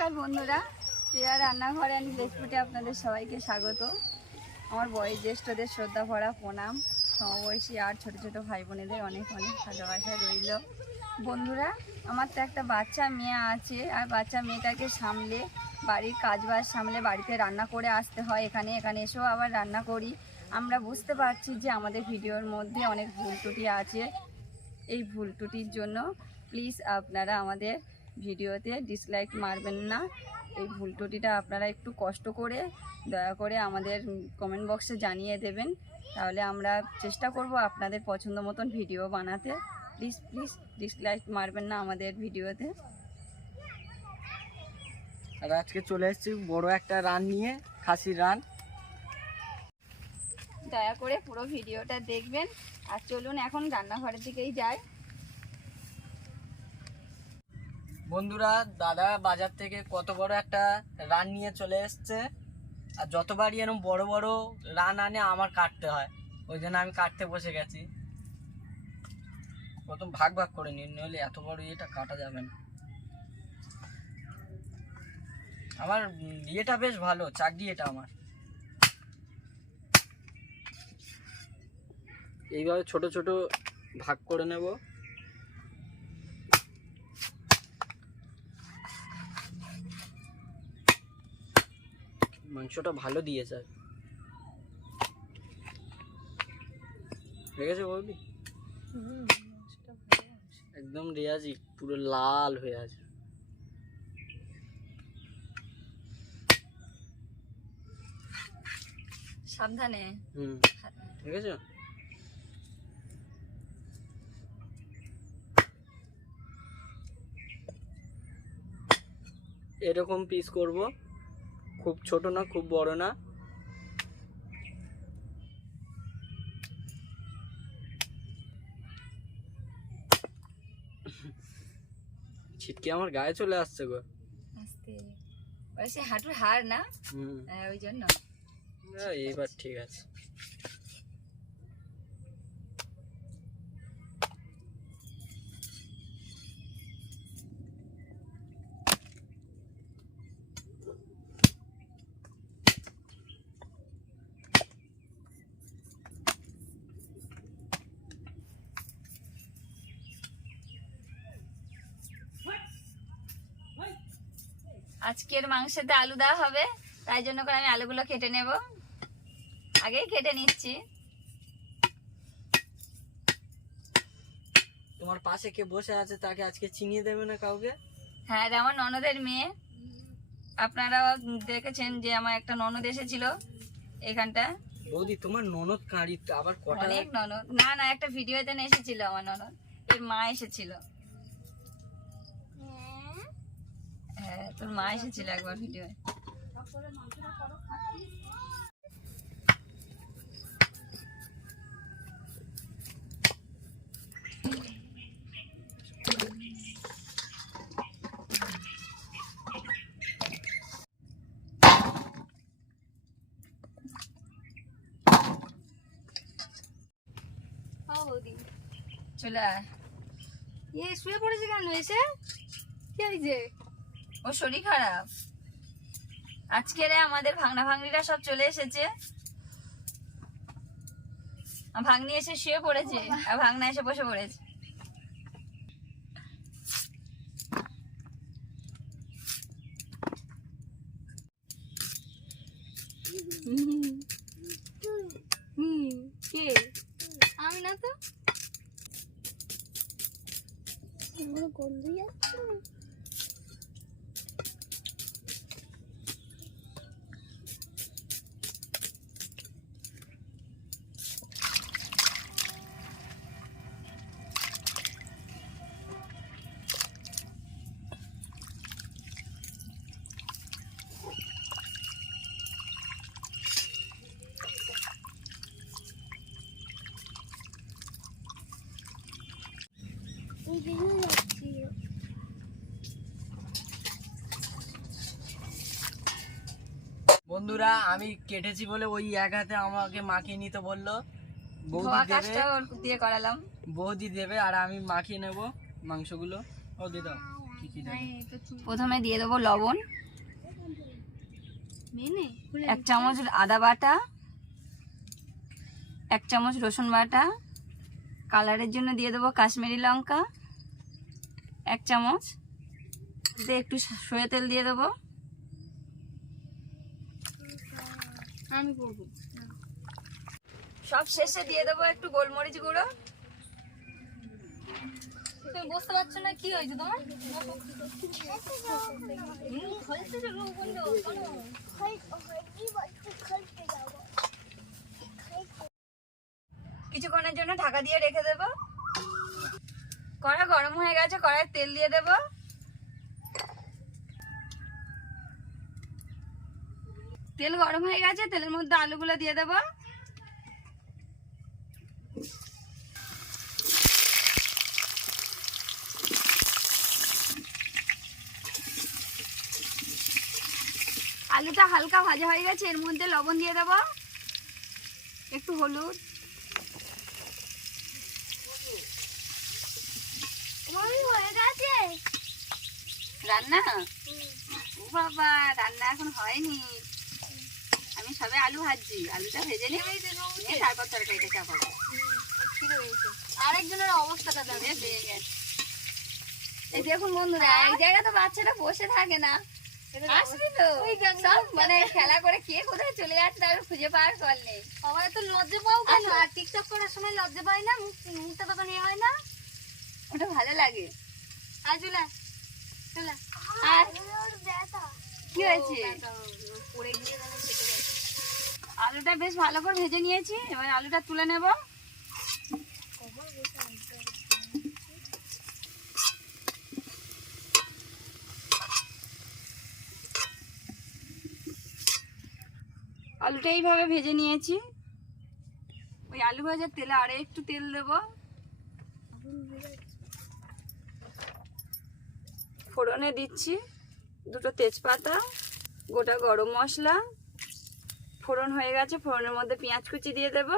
নমস্কার বন্ধুরা, প্রিয়া রান্নাঘরে অ্যান্ড ভিলেজফুডে আপনাদের সবাইকে স্বাগত। আমার বয়োজ্যেষ্ঠদের শ্রদ্ধা ভরা প্রণাম, সমবয়সী আর ছোট ছোট ভাই বোনেদের অনেক অনেক ভালোবাসা রইল। বন্ধুরা, আমার তো একটা বাচ্চা মেয়ে আছে, আর বাচ্চা মেয়েটাকে সামলে বাড়ির কাজবাজ সামলে বাড়িতে রান্না করে আসতে হয়। এখানে এসেও আবার রান্না করি। আমরা বুঝতে পারছি যে আমাদের ভিডিওর মধ্যে অনেক ভুল ত্রুটি আছে। এই ভুল ত্রুটির জন্য প্লিজ আপনারা আমাদের ভিডিওতে ডিসলাইক মারবেন না। এই ভুল ত্রুটিটা আপনারা একটু কষ্ট করে দয়া করে আমাদের কমেন্ট বক্সে জানিয়ে দেবেন, তাহলে আমরা চেষ্টা করব আপনাদের পছন্দ মতন ভিডিও বানাতে। প্লিজ প্লিজ ডিসলাইক মারবেন না আমাদের ভিডিওতে। আর আজকে চলে এসেছি বড় একটা রান নিয়ে, খাসির রান। দয়া করে পুরো ভিডিওটা দেখবেন। আর চলুন এখন রান্নাঘরের দিকেই যাই। বন্ধুরা, দাদা বাজার থেকে কত বড় একটা রান নিয়ে চলে এসছে, আর যতবারই এরকম বড় বড় রান আনে আমার কাটতে হয়, ওই জন্য আমি কাটতে বসে গেছি। প্রথম ভাগ ভাগ করে নিন, নইলে এত বড় ইয়েটা কাটা যাবে না। আমার ইয়েটা বেশ ভালো, চাকরি এটা আমার। এইভাবে ছোট ছোট ভাগ করে নেব। মাংসটা ভালো দিয়েছে, ঠিক আছে বৌদি? একদম রেয়াজি, পুরো লাল হয়ে আছে। সাবধানে। ঠিক আছে। এরকম পিস করব, খুব ছোট না খুব বড় না। ছিটকে আমার গায়ে চলে আসছে গো। আস্তে ওই হাঁটুর হাড় না, ওই জন্য। এইবার ঠিক আছে। আজকের মাংসতে আলু দেওয়া হবে, তাই জন্য করে আমি আলুগুলো কেটে নেব। আগেই কেটে নিচ্ছি। তোমার পাশে কে বসে আছে তাকে আজকে চিনিয়ে দেবে না কাউকে? হ্যাঁ, এটা আমার ননদের মেয়ে। আপনারা দেখেছেন যে আমার একটা ননদ এসেছিল এখানটা। বৌদি, তোমার ননদ কাঁড়ি আবার কটা? অনেক ননদ। না না, একটা ভিডিওতে এসেছিল আমার ননদ, এর মা এসেছিল। হ্যাঁ, তোর মা এসেছিল একবার ভিডিও। চলে শুয়ে পড়েছে কেন? এসে কি হয়েছে? ও শরীর খারাপ। আজকের আমাদের ভাঙনা ভাঙনিরা সব চলে এসেছে। ভাঙনি এসে শুয়ে পড়েছে, আর ভাঙনা এসে বসে পড়েছে। কে? আমি না তো। গন্ধ যাচ্ছে। বন্ধুরা, আমি কেটেছি বলে ওই এক হাতে আমাকে মাখিয়ে নিতে বললো। বৌদি দেবে, আর আমি মাখিয়ে নেব মাংসগুলো। ও দিদাও। প্রথমে দিয়ে দেবো লবণ, 1 চামচ আদা বাটা, 1 চামচ রসুন বাটা, কালারের জন্য দিয়ে দেবো কাশ্মীরি লঙ্কা 1 চামচ, দিয়ে একটু সয়া তেল দিয়ে দেবো। আমি করবো। সব শেষে দিয়ে দেবো একটু গোলমরিচ গুঁড়ো। তুমি বুঝতে পারছো না কি হয়েছে তোমার? কিছুক্ষণের জন্য ঢাকা দিয়ে রেখে দেবো। কড়া গরম হয়ে গেছে, কড়াইয়ে তেল দিয়ে দেবো। তেল গরম হয়ে গেছে, তেলের মধ্যে আলুগুলো দিয়ে দেবো। আলুটা হালকা ভাজা হয়ে গেছে, এর মধ্যে লবণ দিয়ে দেবো, একটু হলুদ, হয়ে গেছে রান্না। ও বাবা, রান্না এখন হয়নি, আমি সবে আলু ভাজছি। আলুটা ভেজে নিয়ে তারপর তরকারিটা চাপাবো। আরেকজনের অবস্থাটা দেখে পেয়ে গেছে। এই দেখুন বন্ধুরা, এই জায়গা তো বাচ্চারা বসে থাকে না, আসবি তো সব মানে খেলা করে কে কোথায় চলে যাচ্ছে তার খুঁজে পাওয়ার কল নেই। সবাই তো লজ্জা পাও কেন? আর টিকটক করার সময় লজ্জা পাই না? মুখটা তো নিয়ে হয় না? ওটা ভালো লাগে। আর চলে চলে। আর কি হয়েছে? পড়ে গিয়ে কেটে গেছে। আলুটা বেশ ভালো করে ভেজে নিয়েছি, এবার আলুটা তুলে নেব। আলুটা এইভাবে ভেজে নিয়েছি। ওই আলু ভাজার তেলে আরে একটু তেল দেব, ফোড়নে দিচ্ছি 2টো তেজপাতা, গোটা গরম মশলা। ফোড়ন হয়ে গেছে, ফোড়নের মধ্যে পেঁয়াজ কুচি দিয়ে দেব।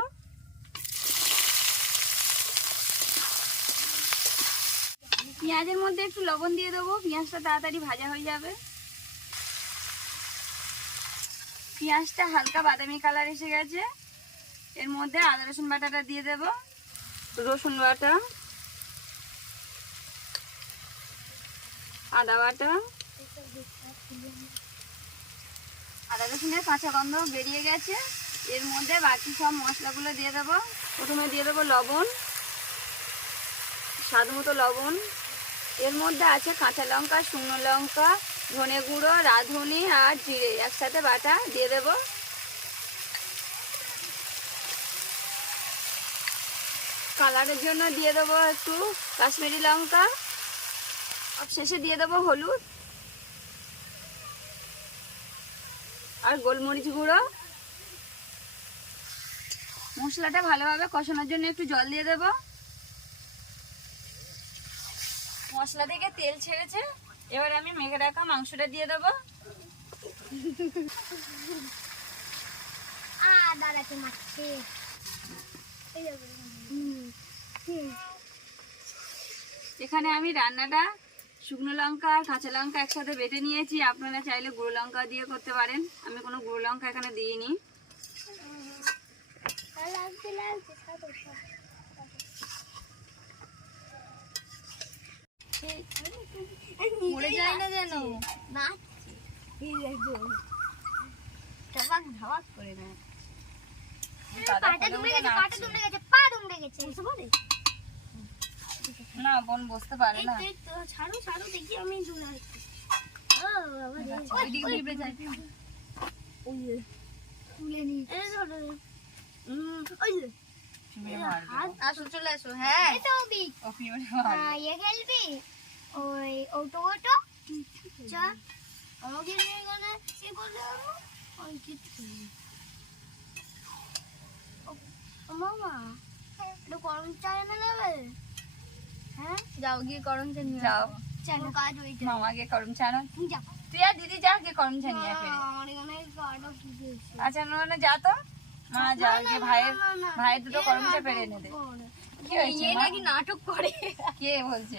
পেঁয়াজের মধ্যে একটু লবণ দিয়ে দেবো, পেঁয়াজটা তাড়াতাড়ি ভাজা হয়ে যাবে। পেঁয়াজটা হালকা বাদামি কালার এসে গেছে, এর মধ্যে আদা রসুন বাটাটা দিয়ে দেব। রসুন বাটা, আদা বাটা, আদা রসুনের কাঁচা গন্ধ বেরিয়ে গেছে, এর মধ্যে বাকি সব মশলাগুলো দিয়ে দেবো। প্রথমে দিয়ে দেবো লবণ, স্বাদ মতো লবণ। এর মধ্যে আছে কাঁচা লঙ্কা, শুকনো লঙ্কা, ধনে গুঁড়ো, রাঁধুনি আর জিরে একসাথে বাটা দিয়ে দেব। কালারের জন্য দিয়ে দেবো একটু কাশ্মীরি লঙ্কা, আর শেষে দিয়ে দেবো হলুদ আর গোলমরিচ গুঁড়ো। মশলাটা ভালোভাবে কষানোর জন্য একটু জল দিয়ে দেব। মশলা থেকে তেল ছেড়েছে, এবার আমি মেখে রাখা মাংসটা দিয়ে দেব। দাঁড়াতে মারছে। এখানে আমি রান্নাটা শুকনো লঙ্কা আর কাঁচা লঙ্কা একসাথে বেটে নিয়েছি, আপনারা চাইলে গুঁড়ো লঙ্কা দিয়ে করতে পারেন, আমি কোনো গুঁড়ো লঙ্কা এখানে দিইনি। মরে যায় না যেন না করে না। না বোন বসতে পারে না। ছাড়ো ছাড়ো দেখি আমি তুলে নি আসো চলে আসো। হ্যাঁ ইয়ে খেলবি ওই অটো অটো চা আমাকে নিয়ে গেলে সে বলে ওই কিছু মামা একটু গরম চা এনে নেবে? হ্যাঁ যাও গিয়ে গরম চা নিয়ে যাও, চলো কাজ হয়েছে। মামা গিয়ে গরম চা নাও। তুমি যাও, তুই আর দিদি যা গিয়ে গরম চা নিয়ে ফেরে। আমার এখানে কার্ড অফ দিয়েছে। আচ্ছা না যা তো মা, যা গিয়ে ভাইয়ের 2টো গরম চা পেরে এনে দে। কি হয়েছে? নাকি নাটক করে কে বলছে?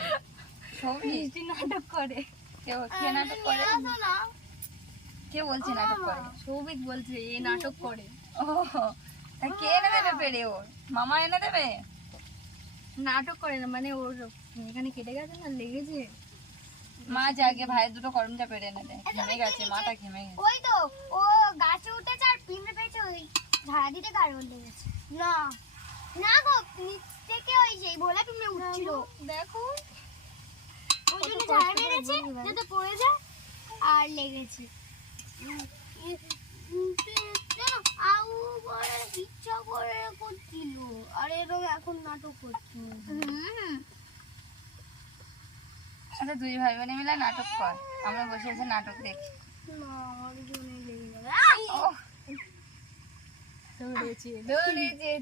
সৌভিক নাটক করে। কে নাটক করে? কে বলছে নাটক করে? সৌভিক বলছে এ নাটক করে। ও তা কে এনে দেবে পেরে? ওর মামা এনে দেবে? নাটক করে না মানে ওর এখানে কেটে গেছে না, লেগেছে। মা যাকে ভাইয়ের দুটো করমচা পেরে এনে দেয়। ঘেমে গেছে, মাথা ঘেমে গেছে। ওই তো ও গাছে উঠেছে আর পিঁপড়ে পেয়েছে, ওই ঝাড়া দিতে গাড়ি লেগেছে। না না গো, নিচ থেকে ওই সেই ভোলা পিঁপড়ে উঠছিল, দেখো ওই জন্য ঝাড়া মেরেছে যাতে পড়ে যায় আর লেগেছে। আউ করে ইচ্ছা করে করছিল আর এরকম এখন নাটক করছে। আচ্ছা দুই ভাই বোনে মিলে নাটক কর, আমরা বসে বসে নাটক দেখি। না আর জন্য লেগে যাবে। ওহ, ধরেছে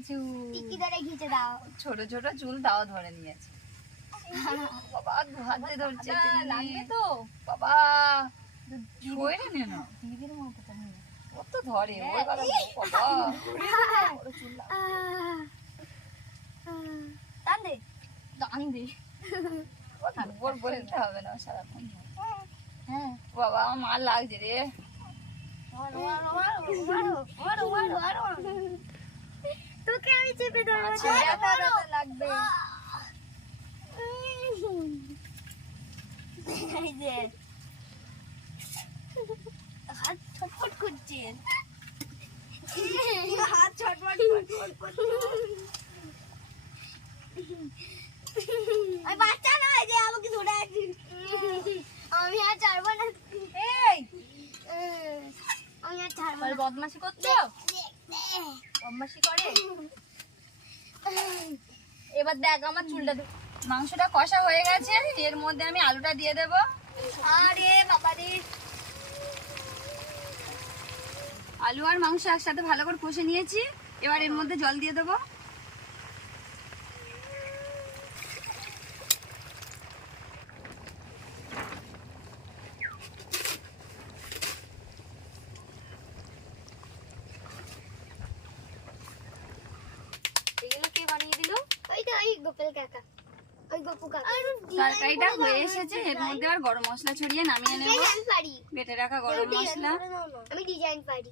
চুল টিকি ধরে ঘিচে দাও। ছোট ছোট চুল তাও ধরে নিয়েছে। বাবা হাতে ধরছে, লাগবে তো বাবা সরে নে না, দিদির মতো তো নেই। ও তো ধরে ওর কথা বাবা। বড় চুল লাগবে। টান দে টান দে। ওর বলতে হবে না সারাক্ষণ। হ্যাঁ বাবা আমার মার লাগছে রে। তোকে আমি চেপে ধরবো। আচ্ছা, ব্যথা ব্যথা লাগবে। এই যে হাত ছটফট করছে, হাত ছটফট করছে। আমি বাচ্চা নয় যে আমাকে ধরে আছি। আমি আর ছাড়বো না। এই আমি আর ছাড়বো না। বদমাশি করছো? বদমাশি করে। এবার দেখ আমার চুলটা। মাংসটা কষা হয়ে গেছে, এর মধ্যে আমি আলুটা দিয়ে দেবো। আরে বাবা রে, আলু আর মাংস একসাথে ভালো করে কষে নিয়েছি, এবার এর মধ্যে জল দিয়ে দেবো। এগুলো কে বানিয়ে দিল? ওই তো ওই গোপাল কাকা, ওই গপু কাকা। তরকারিটা হয়ে এসেছে, এর মধ্যে আর গরম মশলা ছড়িয়ে নামিয়ে নেব। আমি পারি, বেটে রাখা গরম মশলা। আমি ডিজাইন পারি।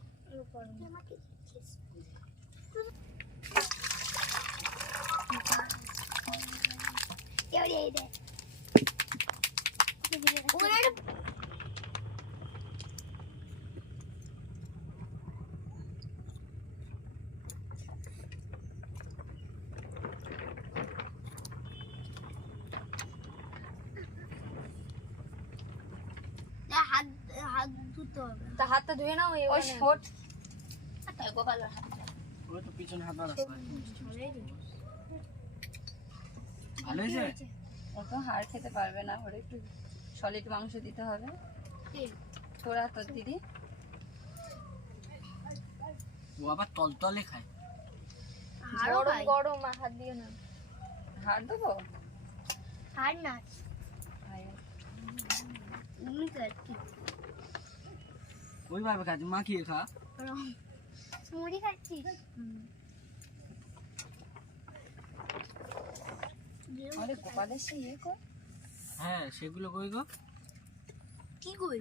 এই দে হাত হাত ধুতে হবে। তা হাতটা ধুয়ে নাও। ওই শোট গোপালের হাত। ওই তো পিছনে হাত বাড়াস ভালো হয়েছে। ও তো হাড় খেতে পারবে না, ওর একটু সলিড মাংস দিতে হবে। তোরা তোর দিদি ও আবার তলতলে খায়। গরম গরম হাত দিয়ে না। হাড় দেবো? হাত না ওইভাবে খাচ্ছি, মাখিয়ে খা। মুড়ি খাচ্ছি। আরে গোপালের সে ইয়ে কর। হ্যাঁ সেগুলো কই গো? কি কই?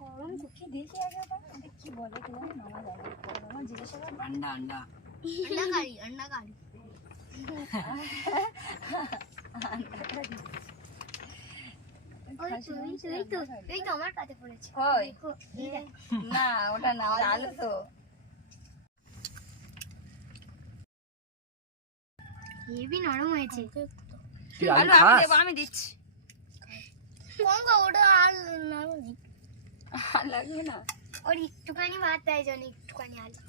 গরম কি দেখি আগে আবার কি বলে কি জানি মামা জানে। মামা জিজ্ঞাসা কর। আন্ডা আন্ডা अंडा करी अंडा करी এই তো আমার কাছে পড়েছে। কই? না ওটা না, ওটা আলু তো। হেভি নরম হয়েছে। আলু আমি দেবো, আমি দিচ্ছি। কম গো, ওটা আর নরম নেই। আর লাগবে না। और একটুখানি ভাত দেয় জন, একটুখানি আলু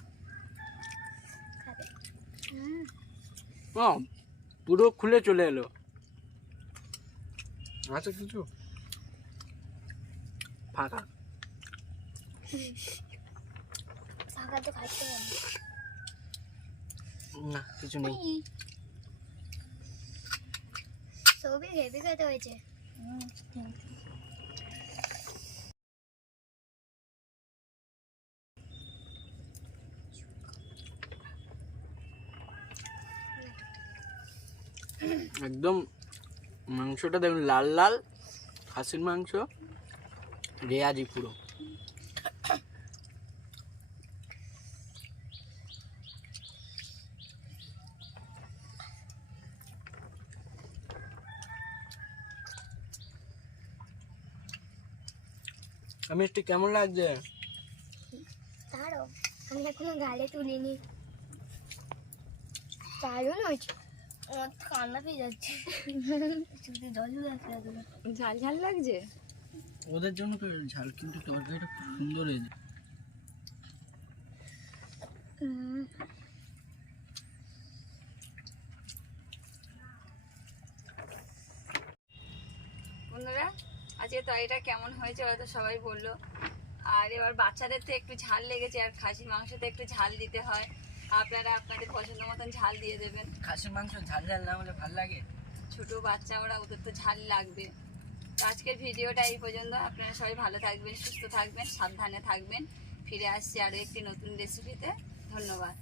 খাবে। পুরো খুলে চলে এলো। আচ্ছা কিছু ফাঁকা ফাঁকা তো খাইতে হবে না, কিছু নেই। সবই হেভি খেতে হয়েছে। একদম মাংসটা দেখুন লাল লাল, খাসির মাংস রেয়াজি পুরো। মিষ্টি কেমন লাগছে? তারও আমি এখনো গালে তুলিনি। দারুণ হয়েছে। আমার তো কান্না পেয়ে যাচ্ছে, চোখে জল চলে আসছে। ঝাল ঝাল লাগছে। ওদের জন্য তো ঝাল, কিন্তু তরকারিটা খুব সুন্দর হয়েছে। বন্ধুরা, আজকে তরকারিটা কেমন হয়েছে হয়তো সবাই বললো। আর এবার বাচ্চাদের তো একটু ঝাল লেগেছে, আর খাসির মাংসতে একটু ঝাল দিতে হয়। আপনারা আপনাদের পছন্দ মতন ঝাল দিয়ে দেবেন। খাসির মাংস ঝাল ঝাল না হলে ভালো লাগে? ছোট বাচ্চা ওরা, ওদের তো ঝাল লাগবে। তো আজকের ভিডিওটা এই পর্যন্ত। আপনারা সবাই ভালো থাকবেন, সুস্থ থাকবেন, সাবধানে থাকবেন। ফিরে আসছি আরও একটি নতুন রেসিপিতে। ধন্যবাদ।